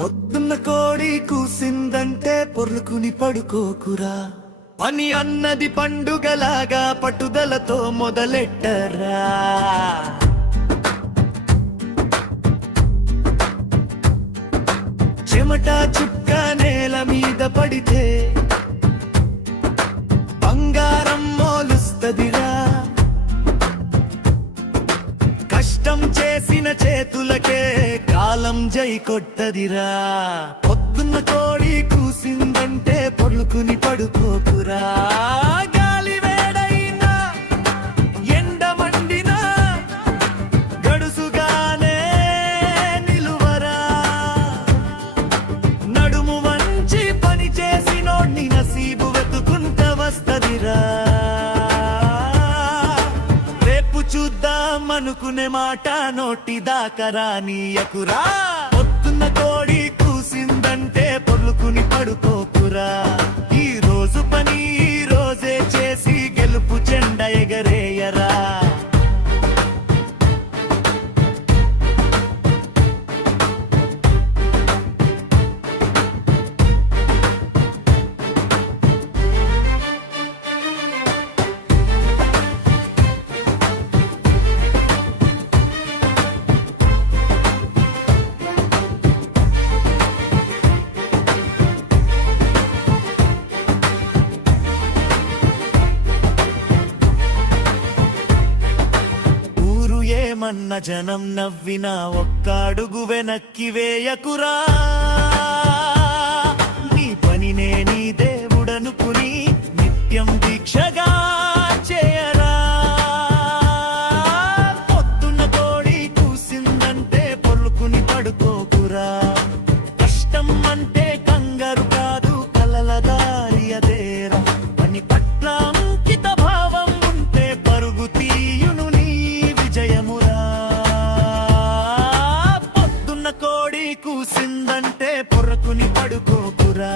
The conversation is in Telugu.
పొద్దున్న కోడి కూసిందంటే పొర్లుకుని పడుకోకురా. పని అన్నది పండుగలాగా పట్టుదలతో మొదలెట్టరా. చెమట చుక్క నేల మీద పడితే బంగారం మోలుస్తదిరా. కష్టం చేసిన చేతులకే కాలం జై కొట్టదిరా. పొద్దున్న కోడి కూసిందంటే పొర్లుకుని పడుకోకురా. గాలి వేడైనా ఎండ మండినా గడుసుగానే నిలువరా. నడుము వంచి పని చేసినోడ్ని నసీబు వెతుకుంట వస్తదిరా. చూద్దామనుకునే మాట నోటి దాకా రానీయకురా. పొద్దున్న కోడి కూసిందంటే పొర్లుకుని పడుకోకురా. ఈ రోజు పని ఈ రోజే చేసి గెలుపు జెండా ఎగరేయరా. ఏమన్న జనం నవ్వినా ఒక్క అడుగు వెనక్కి వేయకురా. నీ పనినే నీ దేవుడనుకుని నిత్యం దీక్షగా చేయరా. పొద్దున్న కోడి కూసిందంటే పొర్లుకుని పడుకోకురా. కష్టం అంటే కంగారు కాదు, కలల దారి అదేరా. పని పట్ల అంకిత భావం ఉంటే పరుగు తీయును నీ విజయమురా. కోడి కూసిందంటే పొర్లుకుని పడుకోకురా.